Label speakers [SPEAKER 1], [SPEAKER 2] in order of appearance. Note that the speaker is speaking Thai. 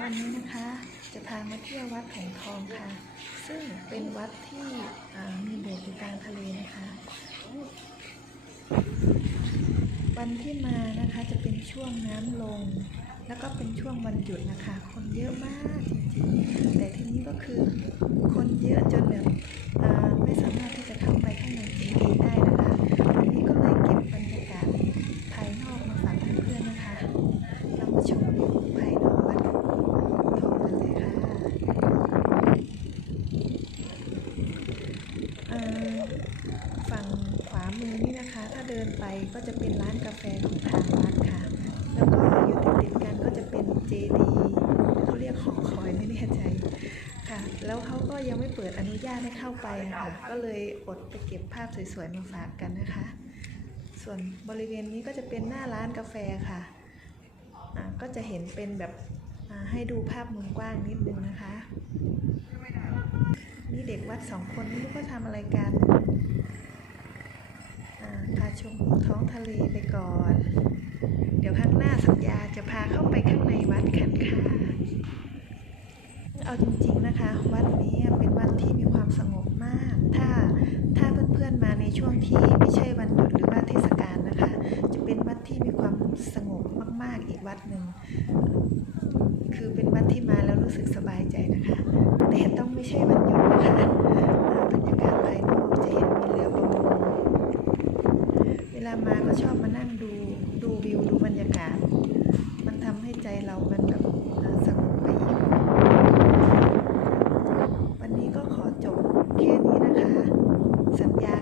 [SPEAKER 1] วันนี้นะคะจะพามาเที่ยววัดแผงทองค่ะ ซึ่งเป็นวัดที่มีโบสถ์อยู่กลางทะเลนะคะ วันที่มานะคะจะเป็นช่วงน้ำลง แล้วก็เป็นช่วงวันหยุดนะคะ คนเยอะมากจริงๆ แต่ทีนี้ก็คือคนเยอะจนแบบอ่าไม่สามารถที่จะเข้าไปข้างในเจดีย์ได้นะคะวันนี้ก็เลยเก็บบรรยากาศภายนอกมาฝากเพื่อนๆนะคะ เรามาชมภายนอกวัดทองกันเลยค่ะเอ่อฝั่งขวามือนี่นะคะ ถ้าเดิน ไปก็จะเป็นร้านกาแฟของทางวัดค่ะ แล้วก็อยู่ติดๆกันก็จะเป็นเจดีเขาเรียกหอคอยไม่แน่ใจค่ะ แล้วเขาก็ยังไม่เปิดอนุญาตให้เข้าไปค่ะ ก็เลยอดไปเก็บภาพสวยๆมาฝากกันนะคะ ส่วนบริเวณนี้ก็จะเป็นหน้าร้านกาแฟค่ะก็จะเห็นเป็นแบบให้ดูภาพมุมกว้างนิดนึงนะคะ นี่เด็กวัดสองคนไม่รู้ว่าทำอะไรกัน ชมท้องทะเลไปก่อน เดี๋ยวข้งหน้าสัญญาจะพาเข้าไปข้างในวัดกันค่ะ เอาจริงๆนะคะ วัดนี้เป็นวัดที่มีความสงบมาก ถ้าถ้าเพื่อนๆมาในช่วงที่ไม่ใช่วันหยุดหรือว่าเทศกาลนะคะ จะเป็นวัดที่มีความสงบมากๆอีกวัดหนึ่งคือเป็นวัดที่มาแล้วรู้สึกสบายใจนะคะ แต่ต้องไม่ใช่วันหยุดนะคะามาก็ชอบมานั่งดูดูวิวดูบรรยากาศ มันทำให้ใจเรามันแบบสงบไปอีกวันนี้ก็ขอจบแค่นี้นะคะ สัญญา